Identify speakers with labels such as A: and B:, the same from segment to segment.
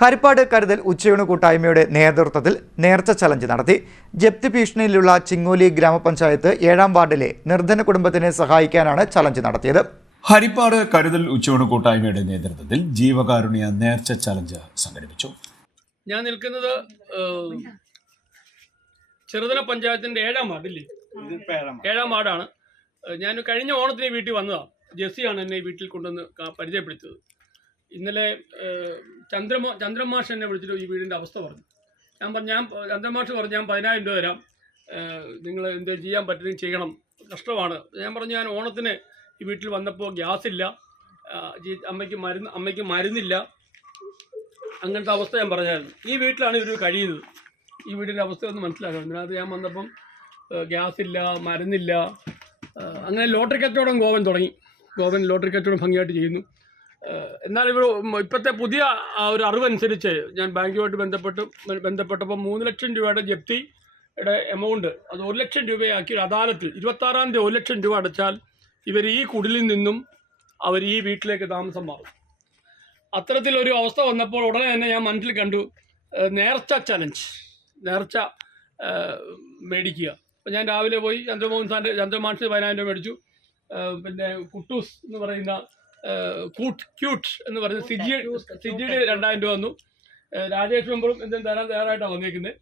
A: ഹരിപ്പാട് കരുതൽ ഉച്ചയൂണ് കൂട്ടായ്മയുടെ നേതൃത്വത്തിൽ നേർച്ച ചലഞ്ച് നടത്തി. ജപ്തി ഭീഷണിയിലുള്ള ചിങ്ങോലി ഗ്രാമപഞ്ചായത്ത് ഏഴാം വാർഡിലെ നിർധന കുടുംബത്തിനെ സഹായിക്കാനാണ് ചലഞ്ച് നടത്തിയത്.
B: ഹരിപ്പാട് കരുതൽ ഉച്ചയൂണ് കൂട്ടായ്മയുടെ നേതൃത്വത്തിൽ ജീവകാരുണ്യ നേർച്ച ചലഞ്ച് സംഘടിപ്പിച്ചു.
C: ഞാൻ നിൽക്കുന്നത് ചെറുതല പഞ്ചായത്തിന്റെ ഏഴാം വാർഡില്ലേ? ഏഴാം വാർഡാണ്. ഞാൻ കഴിഞ്ഞ ഓണത്തിന് വീട്ടിൽ വന്നതാണ് ജെസ്സിയാണ് എന്നെ വീട്ടിൽ കൊണ്ടുവന്ന് പരിചയപ്പെടുത്തിയത്. ഇന്നലെ ചന്ദ്രമാ ചന്ദ്രമാഷ് എന്നെ വിളിച്ചിട്ട് ഈ വീടിന്റെ അവസ്ഥ പറഞ്ഞു. ഞാൻ പറഞ്ഞു ഞാൻ ചന്ദ്രമാഷ് പറഞ്ഞു ഞാൻ പതിനായിരം രൂപ തരാം. നിങ്ങൾ എന്ത് ചെയ്യാൻ പറ്റുന്നത് ചെയ്യണം. കഷ്ടമാണ്. ഞാൻ പറഞ്ഞു ഞാൻ ഓണത്തിന് ഈ വീട്ടിൽ വന്നപ്പോൾ ഗ്യാസ് ഇല്ല. അമ്മയ്ക്ക് മരുന്ന് അമ്മയ്ക്ക് മരുന്നില്ല. അങ്ങനത്തെ അവസ്ഥ ഞാൻ പറഞ്ഞായിരുന്നു. ഈ വീട്ടിലാണ് ഇവർ കഴിയുന്നത്. ഈ വീടിന്റെ അവസ്ഥ ഒന്ന് മനസ്സിലാക്കണം. അതിനകത്ത് ഞാൻ വന്നപ്പം ഗ്യാസ് ഇല്ല മരുന്നില്ല. അങ്ങനെ ലോട്ടറി കച്ചവടം ഗോവൻ തുടങ്ങി. ഗോവൻ ലോട്ടറി കച്ചവടം ഭംഗിയായിട്ട് ചെയ്യുന്നു. എന്നാൽ ഇവർ ഇപ്പോഴത്തെ പുതിയ ഒരു അറിവനുസരിച്ച് ഞാൻ ബാങ്കുമായിട്ട് ബന്ധപ്പെട്ട് ബന്ധപ്പെട്ടപ്പോൾ മൂന്ന് ലക്ഷം രൂപയുടെ ജപ്തിയുടെ എമൗണ്ട് അത് ഒരു ലക്ഷം രൂപയാക്കി ഒരു അദാലത്തിൽ ഇരുപത്താറാം തീയതി ഒരു ലക്ഷം രൂപ അടച്ചാൽ ഇവർ ഈ കുടിലിൽ നിന്നും അവർ ഈ വീട്ടിലേക്ക് താമസം മാറും. അത്തരത്തിലൊരു അവസ്ഥ വന്നപ്പോൾ ഉടനെ തന്നെ ഞാൻ മനസ്സിൽ കണ്ടു നേർച്ച ചലഞ്ച് നേർച്ച മേടിക്കുക. അപ്പോൾ ഞാൻ രാവിലെ പോയി ചന്ദ്രമോഹൻ സാറിന്റെ ചന്ദ്രമാഷ് പതിനായിരം രൂപ മേടിച്ചു. പിന്നെ കുട്ടൂസ് എന്ന് പറയുന്ന ക്യൂട്ട് എന്ന് പറഞ്ഞ സിജി സിജിയുടെ രണ്ടായിരം രൂപ വന്നു. രാജേഷ് മെമ്പറും എന്തും തരാൻ തയ്യാറായിട്ടാണ് വന്നിരിക്കുന്നത്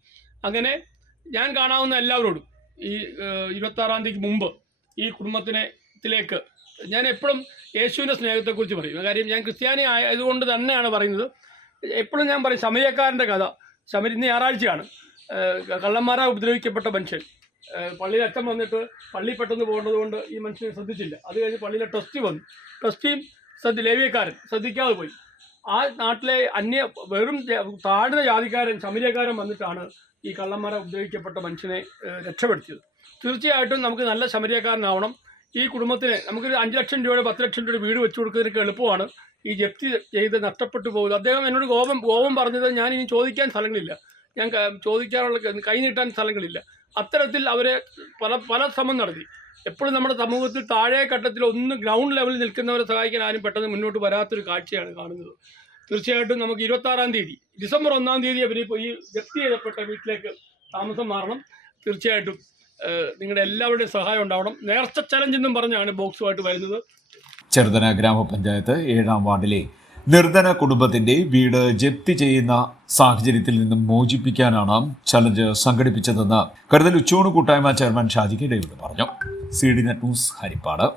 C: അങ്ങനെ ഞാൻ കാണാവുന്ന എല്ലാവരോടും ഈ ഇരുപത്തി ഇരുപത്താറാം തീയതിക്ക് മുമ്പ് ഈ കുടുംബത്തിനെ ത്തിലേക്ക് ഞാൻ എപ്പോഴും യേശുവിന്റെ സ്നേഹത്തെക്കുറിച്ച് പറയും. കാര്യം ഞാൻ ക്രിസ്ത്യാനി ആയതുകൊണ്ട് തന്നെയാണ് പറയുന്നത്. എപ്പോഴും ഞാൻ പറയും ശമയക്കാരന്റെ കഥ. ശമര ഇന്ന് ഞായറാഴ്ചയാണ്. കള്ളന്മാരാ ഉപദ്രവിക്കപ്പെട്ട മനുഷ്യൻ. പള്ളിയിൽ അച്ഛൻ വന്നിട്ട് പള്ളി പെട്ടെന്ന് പോകേണ്ടത് കൊണ്ട് ഈ മനുഷ്യനെ ശ്രദ്ധിച്ചില്ല. അത് കഴിഞ്ഞ് പള്ളിയിലെ ട്രസ്റ്റി വന്നു. ട്രസ്റ്റിയും ശ്രദ്ധ ലേവിയക്കാരൻ ശ്രദ്ധിക്കാതെ പോയി. ആ നാട്ടിലെ അന്യ വെറും താഴ്ന്ന ജാതിക്കാരൻ ശമരിയക്കാരൻ വന്നിട്ടാണ് ഈ കള്ളന്മാരെ ഉപദ്രവിക്കപ്പെട്ട മനുഷ്യനെ രക്ഷപ്പെടുത്തിയത്. തീർച്ചയായിട്ടും നമുക്ക് നല്ല ശമരിയക്കാരനാവണം ഈ കുടുംബത്തിന് നമുക്കൊരു അഞ്ച് ലക്ഷം രൂപയുടെ പത്ത് ലക്ഷം രൂപയുടെ വീട് വെച്ചു കൊടുക്കുന്നതിനൊക്കെ എളുപ്പമാണ്. ഈ ജപ്തി ചെയ്ത് നഷ്ടപ്പെട്ടു പോകുന്നത്. അദ്ദേഹം എന്നോട് കോപം കോപം പറഞ്ഞത് ഞാൻ ഇനി ചോദിക്കാൻ സ്ഥലങ്ങളില്ല. ഞാൻ ചോദിക്കാനുള്ള കൈ നീട്ടാൻ സ്ഥലങ്ങളില്ല. അത്തരത്തിൽ അവരെ പല പല ശ്രമം നടത്തി. എപ്പോഴും നമ്മുടെ സമൂഹത്തിൽ താഴെ ഘട്ടത്തിൽ ഒന്ന് ഗ്രൗണ്ട് ലെവലിൽ നിൽക്കുന്നവരെ സഹായിക്കാൻ ആരും പെട്ടെന്ന് മുന്നോട്ട് വരാത്തൊരു കാഴ്ചയാണ് കാണുന്നത്. തീർച്ചയായിട്ടും നമുക്ക് ഇരുപത്താറാം തീയതി ഡിസംബർ ഒന്നാം തീയതി അവർ ഈ ജപ്തി ചെയ്തപ്പെട്ട വീട്ടിലേക്ക് താമസം മാറണം. തീർച്ചയായിട്ടും നിങ്ങളുടെ എല്ലാവരുടെയും സഹായം ഉണ്ടാവണം. നേർച്ച ചലഞ്ച് എന്നും പറഞ്ഞാണ് ബോക്സുമായിട്ട് വരുന്നത്.
B: ചെറുതന ഗ്രാമപഞ്ചായത്ത് ഏഴാം വാർഡിലെ നിർധന കുടുംബത്തിന്റെ വീട് ജപ്തി ചെയ്യുന്ന സാഹചര്യത്തിൽ നിന്നും മോചിപ്പിക്കാനാണ് ചലഞ്ച് സംഘടിപ്പിച്ചതെന്ന് കരുതൽ ഉച്ചൂണ് കൂട്ടായ്മ ചെയർമാൻ ഷാജി ഡേവിഡ് പറഞ്ഞു. C D net news Harippad.